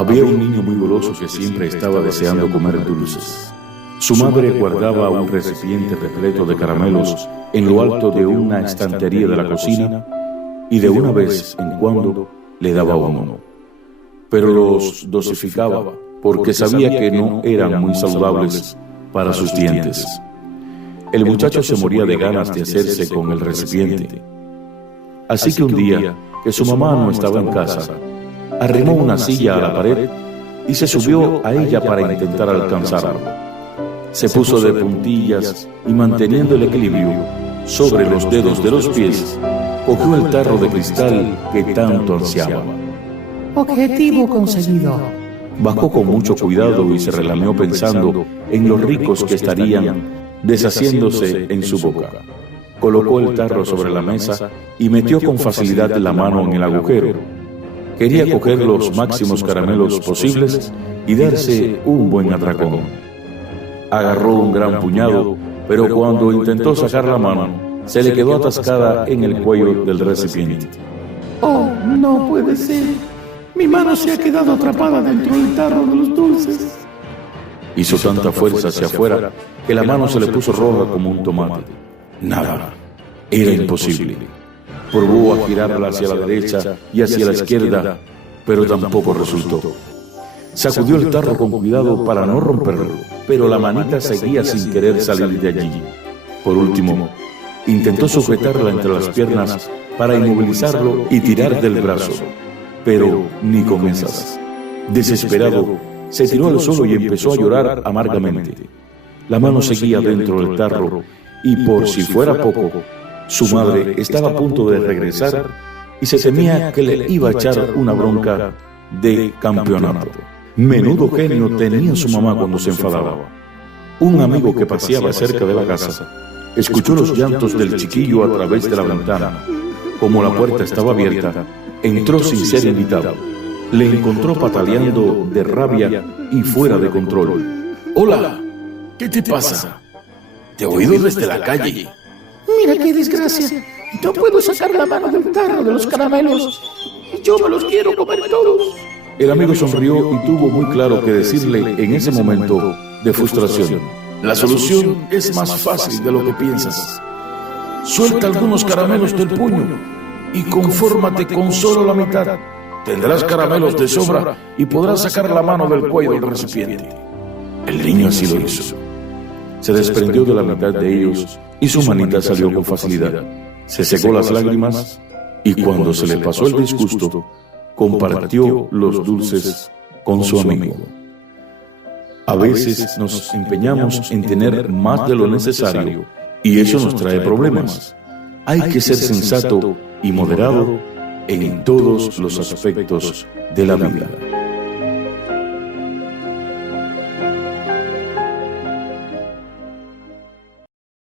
Había un niño muy goloso que siempre estaba deseando comer dulces. Su madre guardaba un recipiente repleto de caramelos en lo alto de una estantería de la cocina y de una vez en cuando le daba uno. Pero los dosificaba porque sabía que no eran muy saludables para sus dientes. El muchacho se moría de ganas de hacerse con el recipiente. Así que un día, que su mamá no estaba en casa, arrimó una silla a la pared y se subió a ella para intentar alcanzarlo. Se puso de puntillas y, manteniendo el equilibrio sobre los dedos de los pies, cogió el tarro de cristal que tanto ansiaba. Objetivo conseguido. Bajó con mucho cuidado y se relamió pensando en los ricos que estarían deshaciéndose en su boca. Colocó el tarro sobre la mesa y metió con facilidad la mano en el agujero. Quería coger los máximos caramelos posibles y darse un buen atracón. Agarró un gran puñado, pero cuando intentó sacar la mano, se le quedó atascada en el cuello del recipiente. ¡Oh, no puede ser! Mi mano se ha quedado atrapada dentro del tarro de los dulces. Hizo tanta fuerza hacia afuera que la mano se le puso roja como un tomate. Nada. Era imposible. Probó a girarla hacia la derecha y hacia la izquierda, pero tampoco resultó. Sacudió el tarro con cuidado para no romperlo, pero la manita seguía sin querer salir de allí. Por último, intentó sujetarla entre las piernas para inmovilizarlo y tirar del brazo, pero ni con esas. Desesperado, se tiró al suelo y empezó a llorar amargamente. La mano seguía dentro del tarro y, por si fuera poco, su madre estaba a punto de regresar y se temía que le iba a echar una bronca de campeonato. Menudo genio tenía su mamá cuando se enfadaba. Un amigo que paseaba cerca de la casa escuchó los llantos del chiquillo a través de la ventana. Como la puerta estaba abierta, entró sin ser invitado. Le encontró pataleando de rabia y fuera de control. ¡Hola! ¿Qué te pasa? Te he oído desde la calle. Mira qué desgracia. No puedo sacar la mano del tarro de los caramelos. Y yo me los quiero comer todos. El amigo sonrió y tuvo muy claro que decirle en ese momento de frustración. La solución es más fácil de lo que piensas. Suelta algunos caramelos del puño y confórmate con solo la mitad. Tendrás caramelos de sobra y podrás sacar la mano del cuello del recipiente. El niño así lo hizo. Se desprendió de la mitad de ellos y su manita salió con facilidad. Se secó las lágrimas y, cuando se le pasó el disgusto, compartió los dulces con su amigo. A veces nos empeñamos en tener más de lo necesario y eso nos trae problemas. Hay que ser sensato y moderado en todos los aspectos de la vida.